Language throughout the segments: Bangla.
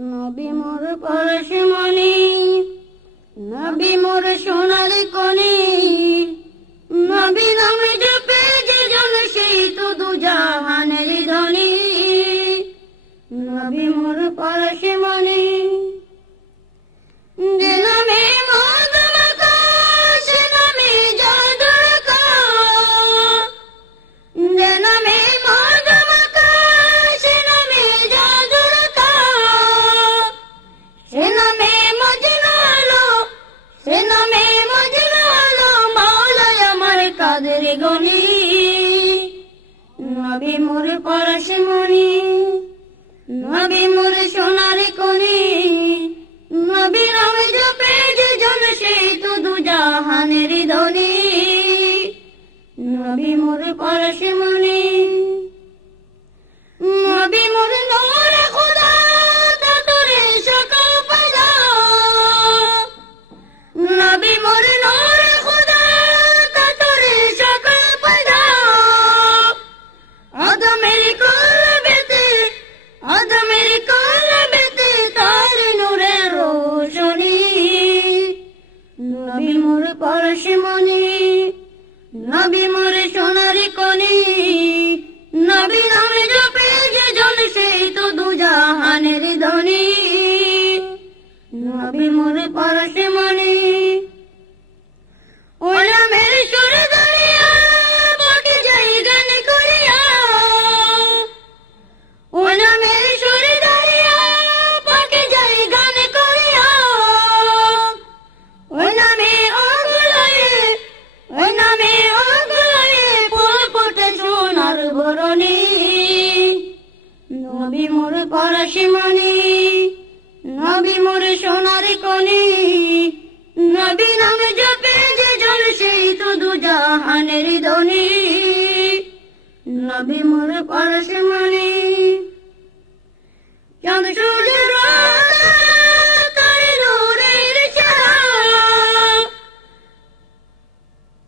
নবী মোর পরশমণি, নবী মোর সোনার কণি, নবী নামে জপে যে জন সেই তো দুজাহানের ধনী। নবী মোর পরশমণি, যে নামে মধু মাখা সে নামে জাদুর কাঠ, যে নামে মধু মাখা সে নামে জাদুর কাঠ, সে নামে মজনু আলো, সে নামে মজনু আলো মাওলাই আমার কাদের গনি। নবী মোর পরশমণি, নবী মোর সোনার কণি, নবী নামে জপে যে জন সেই তো দুজাহানের ধনী। নবী মোর পরশমণি, নবী মোর নূর খুদা তাতরে সকল পয়দা, নবী মোর নূর খুদা তাতরে সকল পয়দা। আদমের কলবেতে, আদমের কলবেতে তার নূরের রোশনী। নবী মোর পরশমণি, নবী মোর সোনার কণি, নবী নামে জপে যে জন সেই তো দুজাহানের ধনী। নবী মোর পরশমণি, ও নামের সুর ধরিয়া বাকি যাই গান করিয়া, ও নামের সুর ধরিয়া বাকি যাই গান করিয়া। ও নামে অগুলায়ে, ও নামে অগুলায়ে ফুল ফুটে সোনার বরণী। নবী মোর পরশমণি, নবী মোর সোনার কণি, নবী নামে জপে যে জন সেই তো দুজাহানের ধনী। নবী মোর পরশমণি, চাঁদ সূর্যের তার নূরের ছায়া,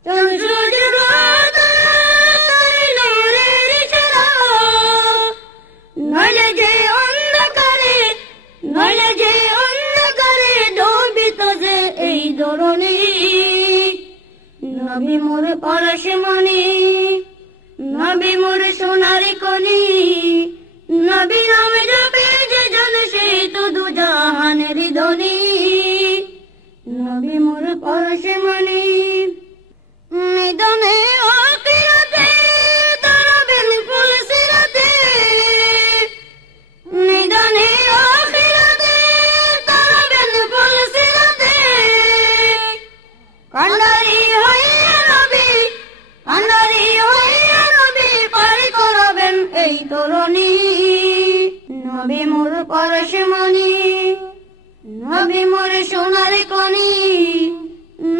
চাঁদ সূর্যের তার নূরের ছায়া। নইলে যে অন্ধকারে, নইলে যে অন্ধকারে ডুবিত যে এই ধরণী। নবী মোর পরশমণি, নবী মোর সোনার কণি, নবী নামে জপে যে জন সেই তো দুজাহানের ধনী। নবী মোর পরশমণি, নিধনে আখিরাতে দাঁড়াবেন ফুলসিরাতে, নিধনে আখিরাতে দাঁড়াবেন ফুলসিরাতে। কান্ডারি হইয়া নবী, কান্ডারি হইয়া নবী পারি করাবেন এই তরুণী। নবী মোর পরশমণি, নবী মোর সোনার কণি,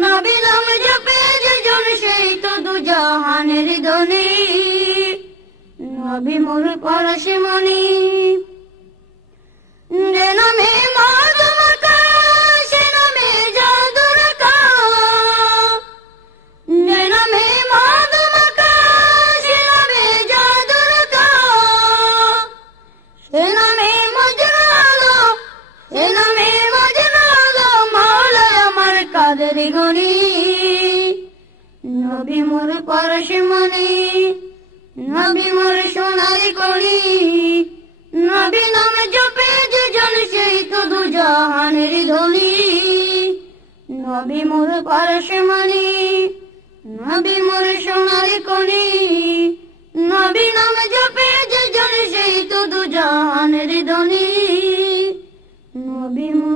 নবী নামে জপে যে জন সেই তো দুজাহানের ধনী। নবী মোর পরশমণি, যে নামে মধু মাখা সে নামে জাদুর কাঠ, যে নামে মধু মাখা সে নামে জাদুর কাঠ, সে নামে মজনু আলো, সে নামে মজনু আলো মাওলাই আমার কাদের গনি। নবী মোর পরশমণি, নবী মোর সোনার কণি, নবী নামে জপে যে জন সেই তো দুজাহানের ধনী। নবী মোর পরশমণি, নবী মোর সোনার কণি, নবী নামে জপে যে জন সেই তো দুজাহানের ধনী। নবী মোর